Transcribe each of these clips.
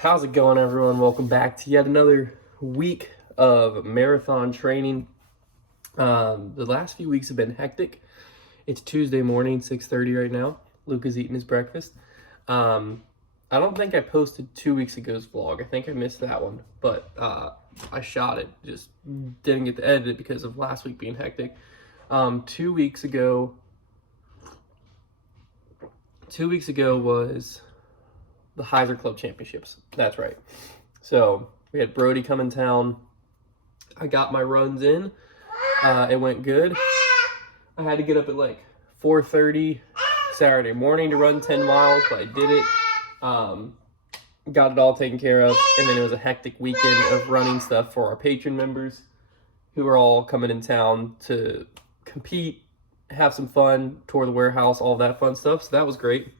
How's it going, everyone? Welcome back to yet another week of marathon training. The last few weeks have been hectic. It's Tuesday morning, 6:30 right now. Luca's eating his breakfast. I don't think I posted 2 weeks ago's vlog. I think I missed that one, but I shot it. Just didn't get to edit it because of last week being hectic. 2 weeks ago was the Heiser Club Championships. That's right. So we had Brody come in town. I got my runs in. It went good. I had to get up at like 4:30 Saturday morning to run 10 miles, but I did it. Got it all taken care of. And then it was a hectic weekend of running stuff for our patron members who are all coming in town to compete, have some fun, tour the warehouse, all that fun stuff. So that was great.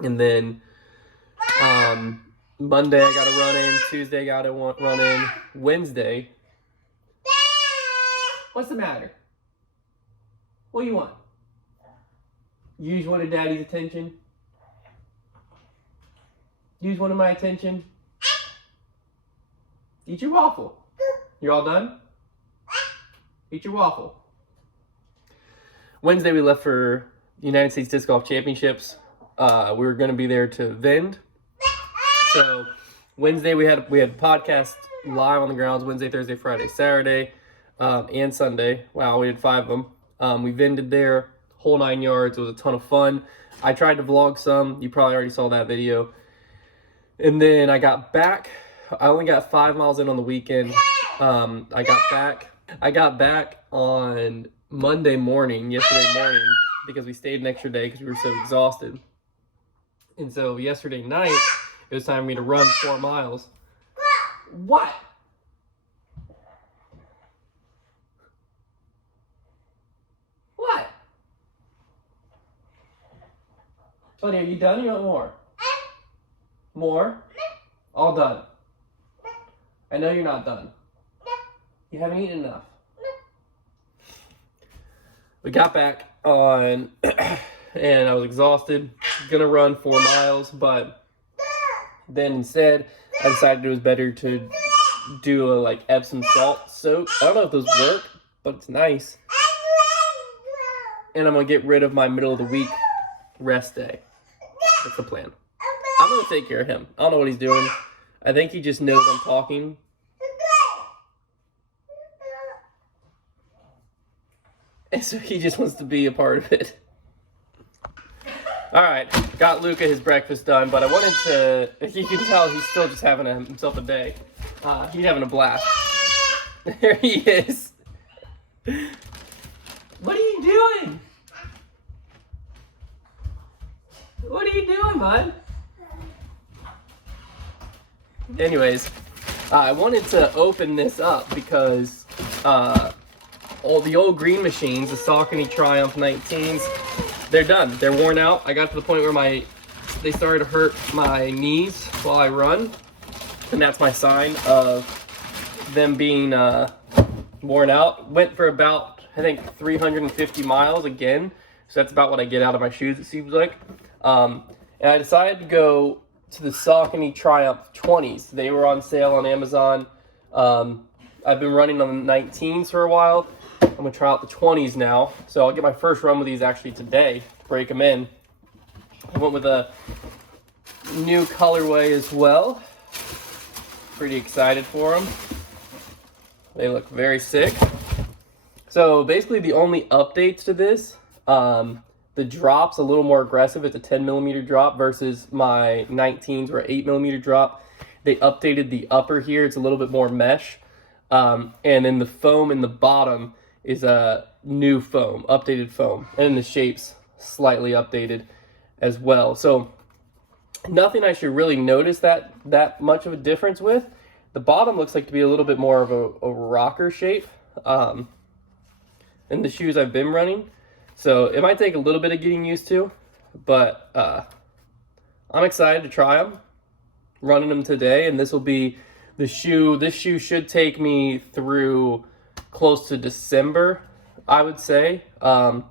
And then Monday I got to run in, Tuesday I got to run in, Wednesday. What's the matter? What do you want? You just wanted daddy's attention? You just wanted my attention? Eat your waffle. You all done? Eat your waffle. Wednesday we left for the United States Disc Golf Championships. We were going to be there to vend. So Wednesday we had podcast live on the grounds Wednesday, Thursday, Friday, Saturday, and Sunday. Wow, we did 5 of them. We vended there, whole 9 yards. It was a ton of fun. I tried to vlog some. You probably already saw that video. And then I got back. I only got 5 miles in on the weekend. I got back on yesterday morning, because we stayed an extra day because we were so exhausted. And so yesterday night, it was time for me to run 4 miles. What? What? Buddy, are you done or you want more? More? All done. I know you're not done. You haven't eaten enough. We got back on, and I was exhausted. Gonna run 4 miles, but then instead, I decided it was better to do a Epsom salt soak. I don't know if those work, but it's nice. And I'm gonna get rid of my middle of the week rest day. That's the plan. I'm gonna take care of him. I don't know what he's doing. I think he just knows I'm talking. And so he just wants to be a part of it. All right, got Luca his breakfast done, but I wanted to, you can tell he's still just having himself a day. He's having a blast. There he is. What are you doing? What are you doing, bud? Anyways, I wanted to open this up because all the old green machines, the Saucony Triumph 19s, they're done. They're worn out. I got to the point where they started to hurt my knees while I run. And that's my sign of them being worn out. Went for about, I think, 350 miles again. So that's about what I get out of my shoes, it seems like. And I decided to go to the Saucony Triumph 20s. They were on sale on Amazon. I've been running on the 19s for a while. I'm going to try out the 20s now. So I'll get my first run with these actually today. Break them in. I went with a new colorway as well. Pretty excited for them. They look very sick. So basically the only updates to this, the drop's a little more aggressive. It's a 10 millimeter drop versus my 19s were 8 millimeter drop. They updated the upper here. It's a little bit more mesh. And then the foam in the bottom is a new foam, updated foam. And the shape's slightly updated as well. So nothing I should really notice that much of a difference with. The bottom looks like to be a little bit more of a rocker shape in the shoes I've been running. So it might take a little bit of getting used to, but I'm excited to try them. Running them today, and this will be the shoe. This shoe should take me through close to December, I would say. And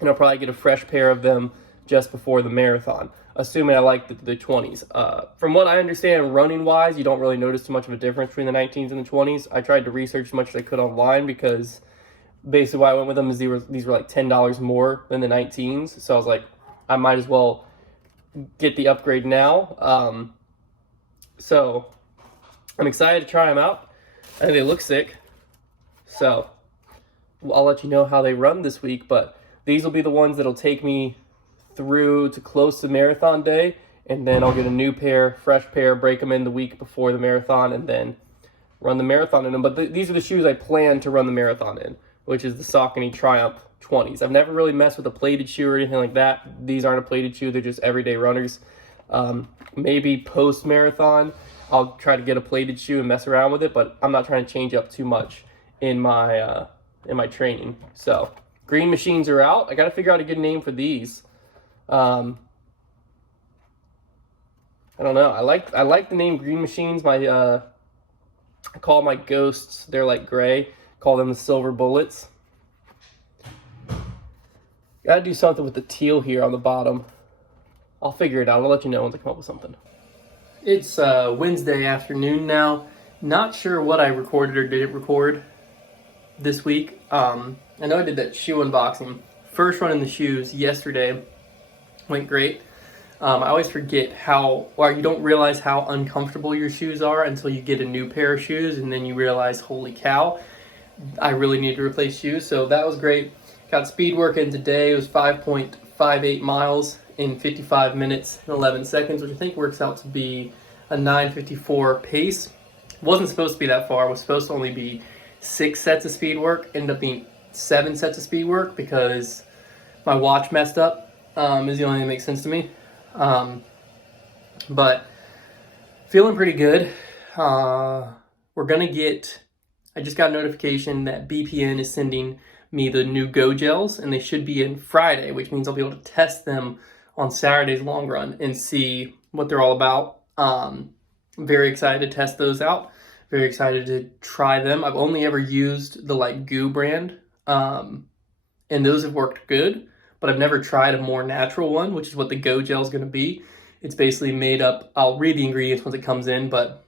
I'll probably get a fresh pair of them just before the marathon. assuming I like the 20s. From what I understand, running-wise, you don't really notice too much of a difference between the 19s and the 20s. I tried to research as much as I could online because basically why I went with them is these were like $10 more than the 19s. So I was like, I might as well get the upgrade now. So I'm excited to try them out. I think they look sick. So I'll let you know how they run this week, but these will be the ones that'll take me through to close to marathon day, and then I'll get a new pair, fresh pair, break them in the week before the marathon, and then run the marathon in them. But these are the shoes I plan to run the marathon in, which is the Saucony Triumph 20s. I've never really messed with a plated shoe or anything like that. These aren't a plated shoe, they're just everyday runners. Maybe post-marathon, I'll try to get a plated shoe and mess around with it, but I'm not trying to change up too much in my training. So green machines are out. I got to figure out a good name for these. I don't know. I like the name Green Machines. I call my ghosts. They're like gray. Call them the Silver Bullets. Gotta do something with the teal here on the bottom. I'll figure it out. I'll let you know once I come up with something. It's Wednesday afternoon now. Not sure what I recorded or didn't record this week. I know I did that shoe unboxing. First run in the shoes yesterday went great. I always forget you don't realize how uncomfortable your shoes are until you get a new pair of shoes, and then you realize, holy cow, I really need to replace shoes. So that was great. Got speed work in today. It was 5.58 miles in 55 minutes and 11 seconds, which I think works out to be a 9:54 pace. Wasn't supposed to be that far. It was supposed to only be 6 sets of speed work. Ended up being 7 sets of speed work because my watch messed up. Is the only thing that makes sense to me. But feeling pretty good. I just got a notification that BPN is sending me the new Go Gels, and they should be in Friday, which means I'll be able to test them on Saturday's long run and see what they're all about. I'm very excited to test those out. Very excited to try them. I've only ever used the Goo brand, and those have worked good, but I've never tried a more natural one, which is what the Go Gel is going to be. It's basically made up, I'll read the ingredients once it comes in, but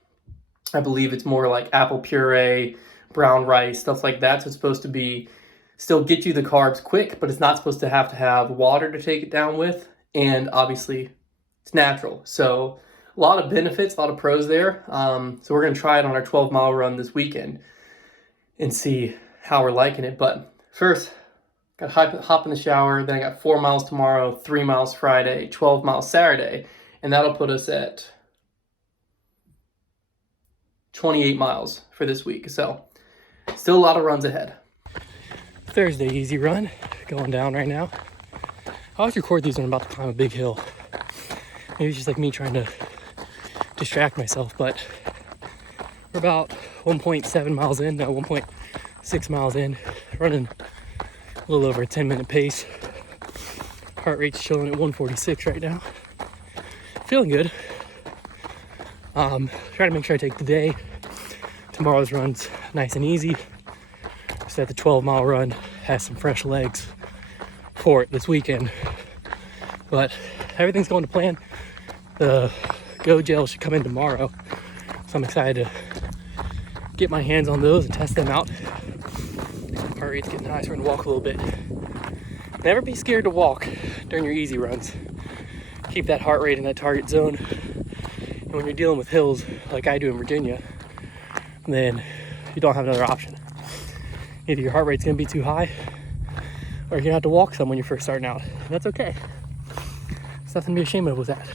I believe it's more like apple puree, brown rice, stuff like that. So it's supposed to still get you the carbs quick, but it's not supposed to have water to take it down with. And obviously it's natural. So a lot of benefits, a lot of pros there. So we're going to try it on our 12-mile run this weekend and see how we're liking it. But first, got to hop in the shower. Then I got 4 miles tomorrow, 3 miles Friday, 12 miles Saturday. And that'll put us at 28 miles for this week. So still a lot of runs ahead. Thursday easy run going down right now. I always record these when I'm about to climb a big hill. Maybe it's just like me trying to distract myself, but we're about 1.7 miles in, no, 1.6 miles in, running a little over a 10-minute pace. Heart rate's chilling at 146 right now. Feeling good. Trying to make sure I take today. Tomorrow's run's nice and easy. So that the 12-mile run has some fresh legs for it this weekend. But everything's going to plan. The Go Gel should come in tomorrow. So I'm excited to get my hands on those and test them out. Heart rate's getting high, so we're gonna walk a little bit. Never be scared to walk during your easy runs. Keep that heart rate in that target zone. And when you're dealing with hills like I do in Virginia, then you don't have another option. Either your heart rate's gonna be too high, or you're gonna have to walk some when you're first starting out. And that's okay. There's nothing to be ashamed of with that.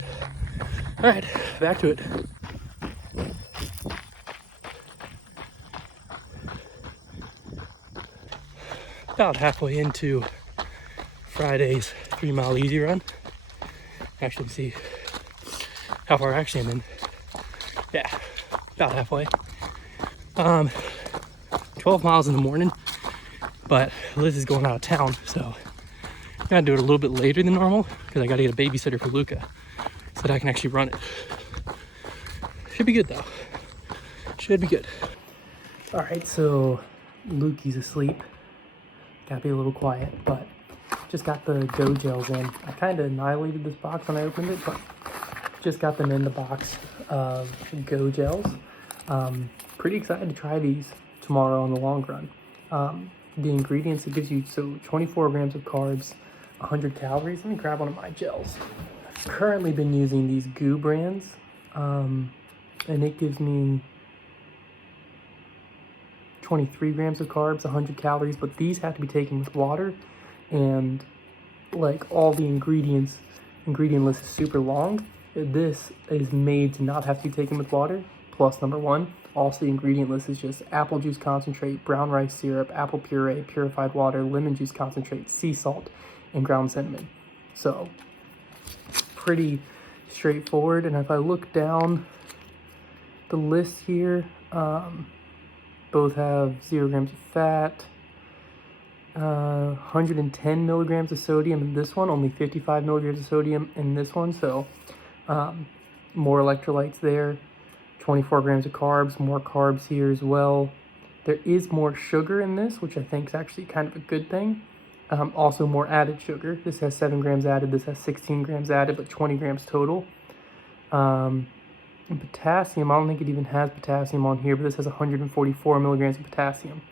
All right, back to it. About halfway into Friday's 3-mile easy run. Actually, see how far I actually am in. Yeah, about halfway. 12 miles in the morning, but Liz is going out of town, so I'm gonna do it a little bit later than normal because I gotta get a babysitter for Luca so that I can actually run it. Should be good though. Should be good. All right, so Lukey's asleep. Gotta be a little quiet, but just got the Go Gels in. I kind of annihilated this box when I opened it, but just got them in the box of Go Gels. Pretty excited to try these tomorrow on the long run. The ingredients, it gives you, so 24 grams of carbs, 100 calories. Let me grab one of my gels. I've currently been using these Goo brands, and it gives me 23 grams of carbs, 100 calories, but these have to be taken with water, and like all the ingredient list is super long. This is made to not have to be taken with water, plus number one. Also, the ingredient list is just apple juice concentrate, brown rice syrup, apple puree, purified water, lemon juice concentrate, sea salt, and ground cinnamon. So, pretty straightforward. And if I look down the list here, both have 0 grams of fat, 110 milligrams of sodium in this one, only 55 milligrams of sodium in this one. So, more electrolytes there. 24 grams of carbs, more carbs here as well. There is more sugar in this, which I think is actually kind of a good thing. Also more added sugar. This has 7 grams added, this has 16 grams added, but 20 grams total. And potassium, I don't think it even has potassium on here, but this has 144 milligrams of potassium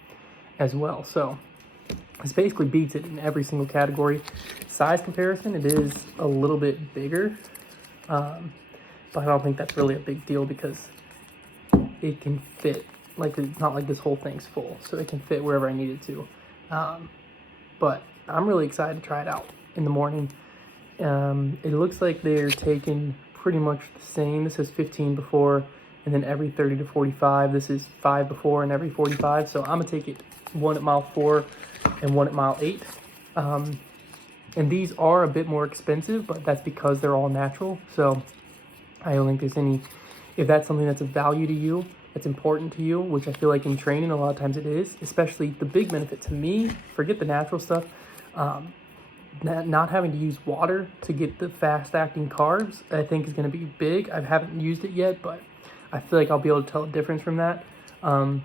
as well. So this basically beats it in every single category. Size comparison, it is a little bit bigger, but I don't think that's really a big deal because it can fit, like it's not like this whole thing's full, so it can fit wherever I need it to. But I'm really excited to try it out in the morning. It looks like they're taking pretty much the same. This is 15 before, and then every 30 to 45. This is 5 before and every 45. So I'm gonna take it 1 at mile 4 and 1 at mile 8. And these are a bit more expensive, but that's because they're all natural. So I don't think there's any, if that's something that's of value to you, that's important to you, which I feel like in training a lot of times it is, especially the big benefit to me, forget the natural stuff, not having to use water to get the fast acting carbs, I think is going to be big. I haven't used it yet, but I feel like I'll be able to tell a difference from that. I'm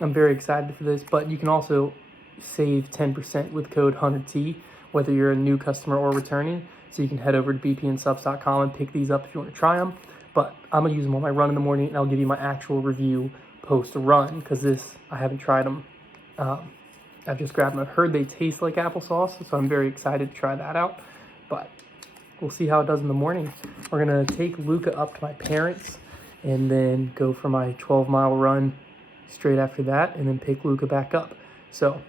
very excited for this, but you can also save 10% with code 100T, whether you're a new customer or returning. So you can head over to bpnsubs.com and pick these up if you want to try them. But I'm going to use them on my run in the morning, and I'll give you my actual review post-run, because this, I haven't tried them. I've just grabbed them. I've heard they taste like applesauce, so I'm very excited to try that out. But we'll see how it does in the morning. We're going to take Luca up to my parents, and then go for my 12-mile run straight after that, and then pick Luca back up. So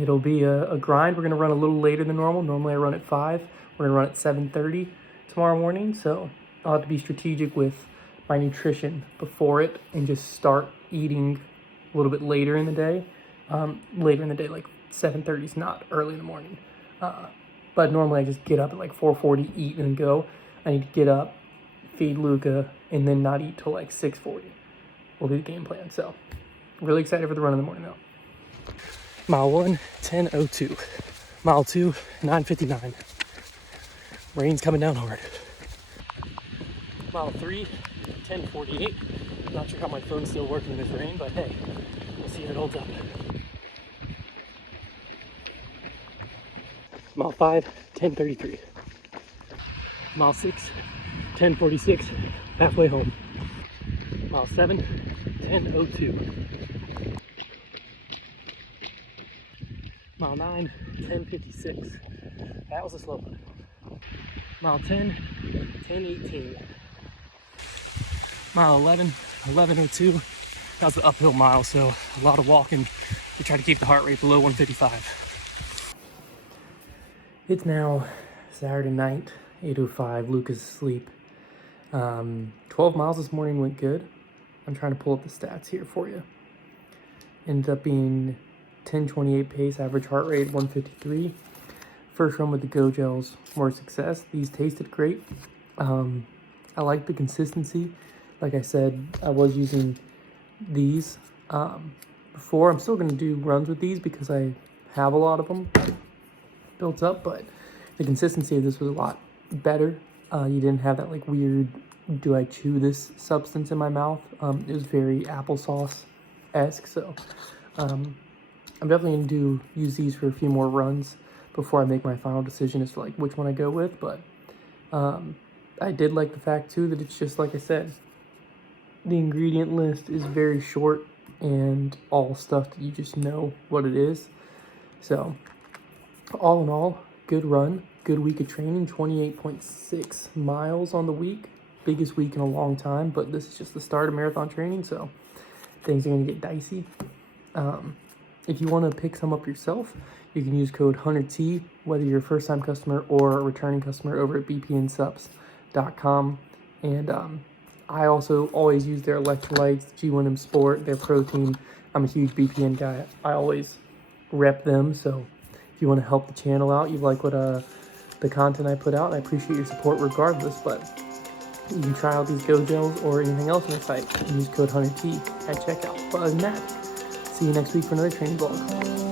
it'll be a grind. We're going to run a little later than normal. Normally I run at 5. We're going to run at 7:30 tomorrow morning, so I'll have to be strategic with my nutrition before it and just start eating a little bit later in the day. Later in the day, like 7:30 is not early in the morning. But normally I just get up at like 4:40, eat, and go. I need to get up, feed Luca, and then not eat till like 6:40. Will be the game plan. So, really excited for the run in the morning though. Mile 1, 10:02. Mile 2, 9:59. Rain's coming down hard. Mile 3, 10:48. Not sure how my phone's still working in this rain, but hey, we'll see if it holds up. Mile 5, 10:33. Mile 6, 10:46. Halfway home. Mile 7, 10:02. Mile 9, 10:56. That was a slow one. Mile 10, 10:18. Mile 11, 11:02. That was the uphill mile, so a lot of walking to try to keep the heart rate below 155. It's now Saturday night, 8:05. Luke is asleep. 12 miles this morning went good. I'm trying to pull up the stats here for you. Ended up being 10:28 pace, average heart rate 153. First run with the Go Gels, more success. These tasted great. I like the consistency. Like I said, I was using these before. I'm still going to do runs with these because I have a lot of them built up, but the consistency of this was a lot better. You didn't have that like weird, do I chew this substance in my mouth? It was very applesauce-esque, so I'm definitely going to use these for a few more runs. before I make my final decision as to like which one I go with. But I did like the fact too that it's just like I said, the ingredient list is very short and all stuff that you just know what it is. So all in all, good run, good week of training, 28.6 miles on the week. Biggest week in a long time, but this is just the start of marathon training, so things are going to get dicey. If you want to pick some up yourself, you can use code HunterT, whether you're a first-time customer or a returning customer over at bpnsubs.com. And I also always use their electrolytes, G1M Sport, their protein. I'm a huge BPN guy. I always rep them, so if you want to help the channel out, you like what the content I put out, I appreciate your support regardless. But you can try out these Go Gels or anything else on the site and use code HunterT at checkout. But other than that, see you next week for another training vlog.